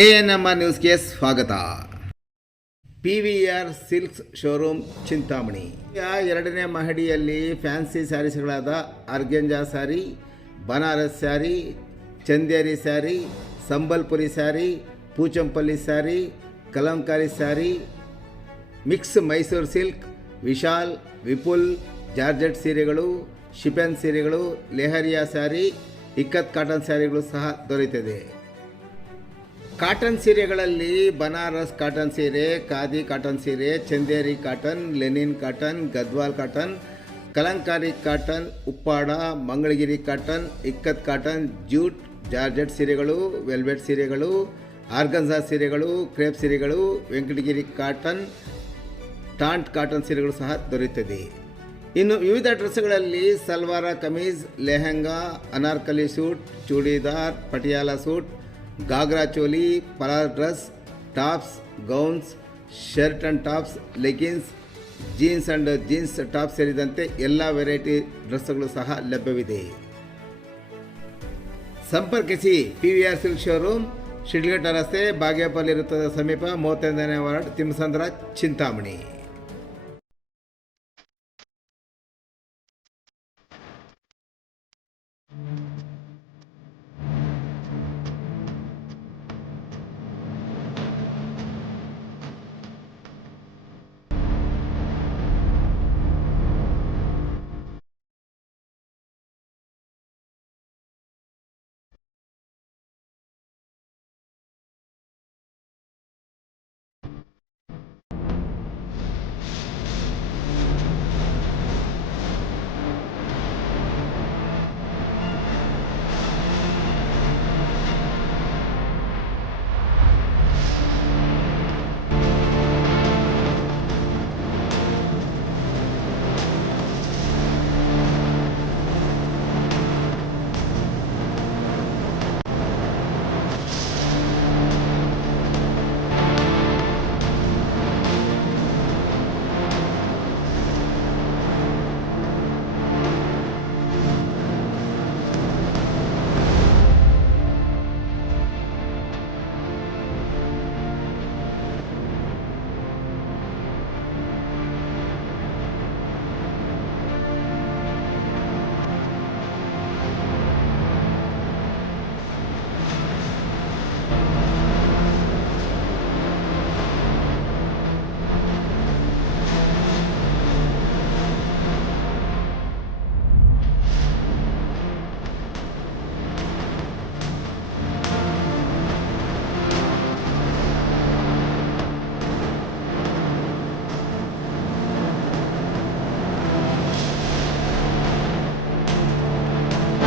ANMR ನ್ಯೂಸ್ಗೆ ಸ್ವಾಗತ. PVR silks showroom Chintamani ಎರಡನೇ ಮಹಡಿಯಲ್ಲಿ ಫ್ಯಾನ್ಸಿ ಸ್ಯಾರೀಸ್ಗಳಾದ organza sari, Banaras sari, Chanderi sari, Sambalpuri sari, Pochampally sari, Kalamkari sari, mix Mysuru silk, Vishal, Vipul, georgette ಸೀರೆಗಳು, ಶಿಫಾನ್ ಸೀರೆಗಳು, ಲೆಹರಿಯಾ ಸ್ಯಾರಿ, ಇಕ್ಕತ್ ಕಾಟನ್ ಸ್ಯಾರಿಗಳು ಸಹ ದೊರೆಯುತ್ತದೆ. ಕಾಟನ್ ಸೀರೆಗಳಲ್ಲಿ ಬನಾರಸ್ ಕಾಟನ್ ಸೀರೆ, ಖಾದಿ ಕಾಟನ್ ಸೀರೆ, Chanderi cotton, Lenin cotton, Gadwal cotton, Kalamkari cotton, Uppada, Mangalagiri cotton, ikat cotton, jute, georgette ಸೀರೆಗಳು, ವೆಲ್ವೆಟ್ ಸೀರೆಗಳು, ಆರ್ಗನ್ಜಾ ಸೀರೆಗಳು, ಕ್ರೇಪ್ ಸೀರೆಗಳು, ವೆಂಕಟಗಿರಿ ಕಾಟನ್, ಟಾಂಟ್ ಕಾಟನ್ ಸೀರೆಗಳು ಸಹ ದೊರೆಯುತ್ತದೆ. ಇನ್ನು ವಿವಿಧ ಡ್ರೆಸ್ಗಳಲ್ಲಿ ಸಲ್ವಾರ ಕಮೀಜ್, ಲೆಹಂಗಾ, ಅನಾರ್ಕಲಿ ಸೂಟ್, ಚೂಡಿದಾರ್, ಪಟಿಯಾಲ ಸೂಟ್, ಗಾಗ್ರಾ ಚೋಲಿ, ಪಲಾರ್ dress, tops, gowns, shirt and tops, leggings, jeans and jeans top ಸೇರಿದಂತೆ ಎಲ್ಲ ವೆರೈಟಿ ಡ್ರೆಸ್ಗಳು ಸಹ ಲಭ್ಯವಿದೆ. ಸಂಪರ್ಕಿಸಿ PVR ಸಿಲ್ಕ್ ಶೋರೂಮ್, ಶಿಡ್ಲಘಟ್ಟ ರಸ್ತೆ, ಬಾಗೇಪಲ್ಲಿ ವೃತ್ತದ ಸಮೀಪ, 31ನೇ ವಾರ್ಡ್, ತಿಮ್ಮಸಂದ್ರ, ಚಿಂತಾಮಣಿ.